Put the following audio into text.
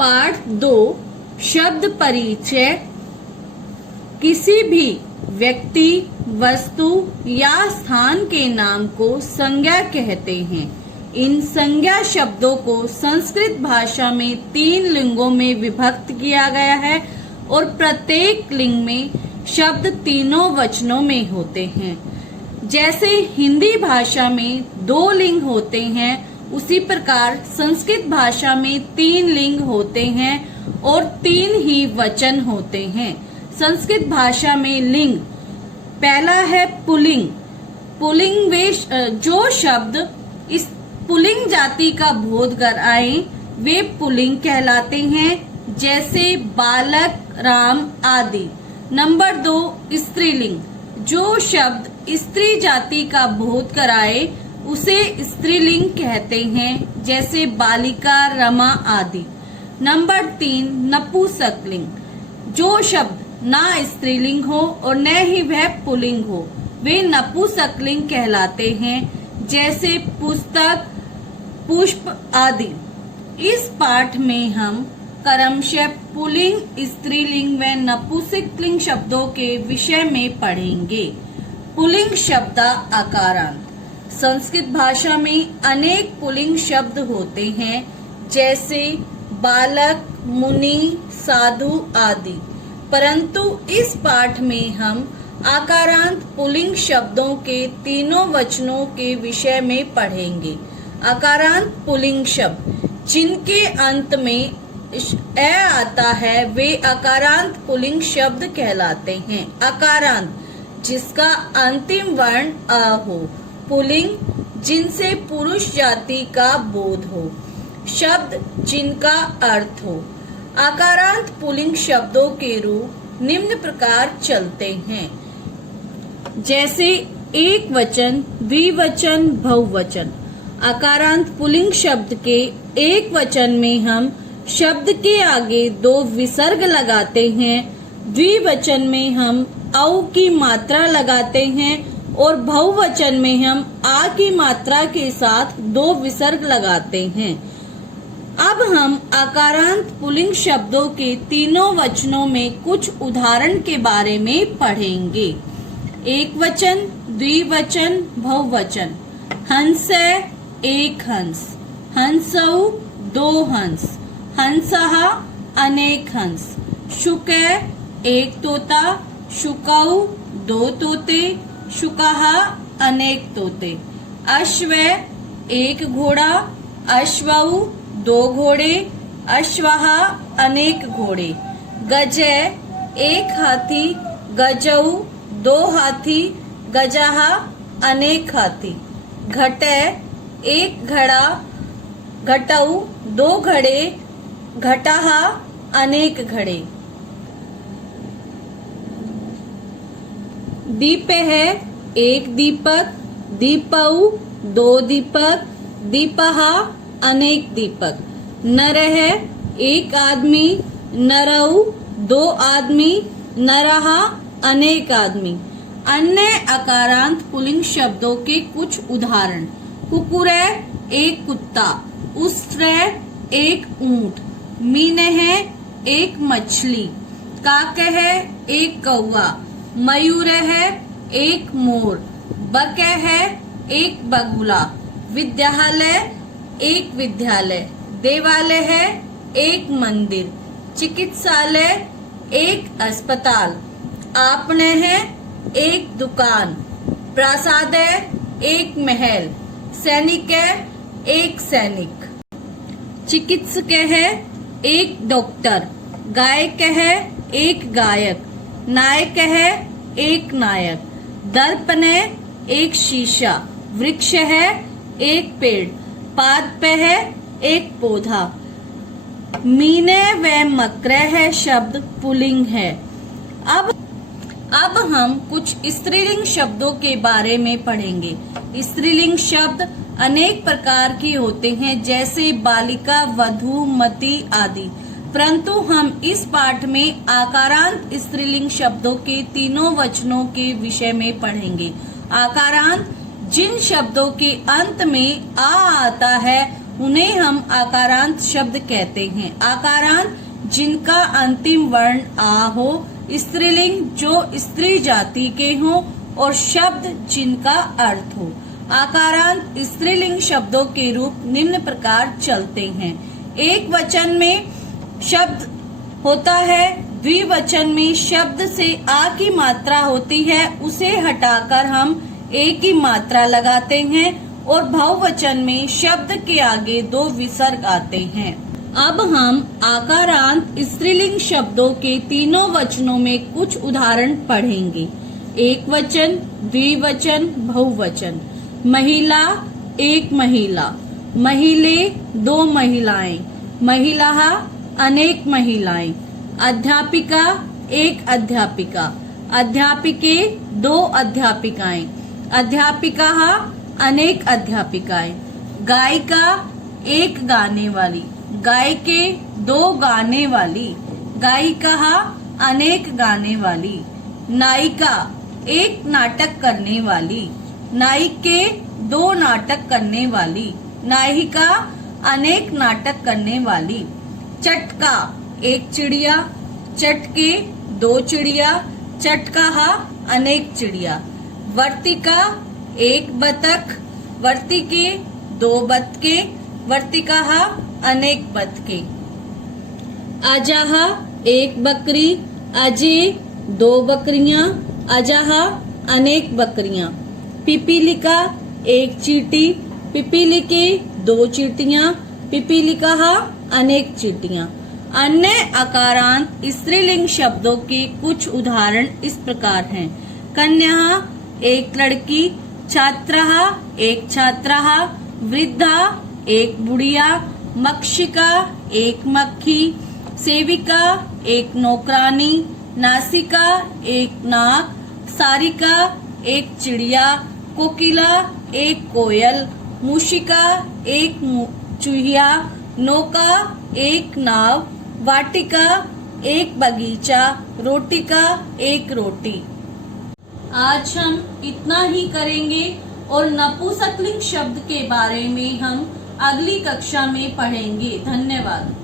पाठ 2 शब्द परिचय। किसी भी व्यक्ति, वस्तु या स्थान के नाम को संज्ञा कहते हैं। इन संज्ञा शब्दों को संस्कृत भाषा में 3 लिंगों में विभक्त किया गया है और प्रत्येक लिंग में शब्द तीनों वचनों में होते हैं। जैसे हिंदी भाषा में 2 लिंग होते हैं, उसी प्रकार संस्कृत भाषा में 3 लिंग होते हैं और 3 ही वचन होते हैं। संस्कृत भाषा में लिंग पहला है पुल्लिंग। पुल्लिंग में जो शब्द इस पुल्लिंग जाति का बोध कराए वे पुल्लिंग कहलाते हैं, जैसे बालक, राम आदि। नंबर 2 स्त्रीलिंग। जो शब्द स्त्री जाति का बोध कराए उसे स्त्रीलिंग कहते हैं, जैसे बालिका, रमा आदि। नंबर 3 नपुंसकलिंग। जो शब्द ना स्त्रीलिंग हो और न ही वह पुल्लिंग हो वे नपुंसकलिंग कहलाते हैं, जैसे पुस्तक, पुष्प आदि। इस पाठ में हम क्रमशः पुल्लिंग, स्त्रीलिंग व नपुंसकलिंग शब्दों के विषय में पढ़ेंगे। पुल्लिंग शब्द आकारांत। संस्कृत भाषा में अनेक पुल्लिंग शब्द होते हैं, जैसे बालक, मुनि, साधु आदि। परंतु इस पाठ में हम आकारांत पुल्लिंग शब्दों के तीनों वचनों के विषय में पढ़ेंगे। आकारांत पुल्लिंग शब्द जिनके अंत में अ आता है वे आकारांत पुल्लिंग शब्द कहलाते हैं। आकारांत जिसका अंतिम वर्ण अ हो। पुल्लिंग जिनसे पुरुष जाति का बोध हो। शब्द जिनका अर्थ हो। आकारांत पुल्लिंग शब्दों के रूप निम्न प्रकार चलते हैं, जैसे एक वचन, द्विवचन, बहुवचन। आकारांत पुल्लिंग शब्द के एक वचन में हम शब्द के आगे 2 विसर्ग लगाते हैं, द्विवचन में हम औ की मात्रा लगाते हैं और बहुवचन में हम आ की मात्रा के साथ 2 विसर्ग लगाते हैं। अब हम आकारांत पुल्लिंग शब्दों के तीनों वचनों में कुछ उदाहरण के बारे में पढ़ेंगे। एक वचन, द्विवचन, बहुवचन। हंस एक हंस, हंसौ 2 हंस, हंसः अनेक हंस। शुक एक तोता, शुकौ 2 तोते, शुकः अनेक तोते। अश्व एक घोड़ा, अश्वौ 2 घोड़े, अश्वः अनेक घोड़े। गज एक हाथी, गजौ 2 हाथी, गजः अनेक हाथी। घट एक घड़ा, घटौ 2 घड़े, घटः अनेक घड़े। दीप है एक दीपक, दीपौ 2 दीपक, दीपः अनेक दीपक। नर है एक आदमी, नरौ 2 आदमी, नरः अनेक आदमी। अन्य आकारांत पुल्लिंग शब्दों के कुछ उदाहरण। कुकुर एक कुत्ता, उस्त्र एक ऊंट, मीन है एक मछली, काक है एक कौवा, मयूर है एक मोर, बक है एक बगुला, विद्यालय एक विद्यालय, देवालय है एक मंदिर, चिकित्सालय एक अस्पताल, आपने है एक दुकान, प्रासाद एक महल, सैनिक एक सैनिक, चिकित्सक है एक डॉक्टर, गायक है एक गायक, नायक है एक नायक, दर्पण एक शीशा, वृक्ष है एक पेड़, पादप है एक पौधा। मीने व मकर है शब्द पुल्लिंग है। अब हम कुछ स्त्रीलिंग शब्दों के बारे में पढ़ेंगे। स्त्रीलिंग शब्द अनेक प्रकार के होते हैं, जैसे बालिका, वधू, मती आदि। परंतु हम इस पाठ में आकारांत स्त्रीलिंग शब्दों के तीनों वचनों के विषय में पढ़ेंगे। आकारांत जिन शब्दों के अंत में आ आता है उन्हें हम आकारांत शब्द कहते हैं। आकारांत जिनका अंतिम वर्ण आ हो, स्त्रीलिंग जो स्त्री जाति के हों और शब्द जिनका अर्थ हो। आकारांत स्त्रीलिंग शब्दों के रूप निम्न प्रकार चलते हैं। एक वचन में शब्द होता है, द्विवचन में शब्द से आ की मात्रा होती है, उसे हटाकर हम ए की मात्रा लगाते हैं और बहुवचन में शब्द के आगे दो विसर्ग आते हैं। अब हम आकारांत स्त्रीलिंग शब्दों के तीनों वचनों में कुछ उदाहरण पढ़ेंगे। एक वचन, द्विवचन, बहुवचन। महिला, एक महिला। महिले, दो महिलाएं। महिलाः, अनेक महिलाएं। अध्यापिका, एक अध्यापिका। अध्यापिके, दो अध्यापिकाएं। अध्यापिकाः, अनेक अध्यापिकाएं। गायिका, एक गाने वाली। गायिके, दो गाने वाली। गायिकाः, अनेक गाने वाली। नायिका, एक नाटक करने वाली। नायिके, दो नाटक करने वाली। नायिका, अनेक नाटक करने वाली। चटका, एक चिड़िया। चटके, दो चिड़िया। चटकाः, अनेक चिड़िया। वर्तिका, एक बतख। वर्तिके, दो बतके। वर्तिकाः, अनेक बतके। अजः, एक बकरी। अजे, दो बकरियां। अजः, अनेक बकरियां। पिपीलिका, एक चींटी। पिपीलिके, दो चींटियां। पिपीलिकाः, अनेक चींटियां। अन्य आकारांत स्त्रीलिंग शब्दों के कुछ उदाहरण इस प्रकार हैं। कन्या, एक लड़की। छात्रः, एक छात्राः। वृद्धा, एक बुढ़िया। मक्षिका, एक मक्खी। सेविका, एक नौकरानी। नासिका, एक नाक। सारिका, एक चिड़िया। कोकिला, एक कोयल। मूषिका, एक चूहिया। नौका, एक नाव। वाटिका, एक बगीचा। रोटिका, एक रोटी। आज हम इतना ही करेंगे और नपुंसकलिंग शब्द के बारे में हम अगली कक्षा में पढ़ेंगे। धन्यवाद।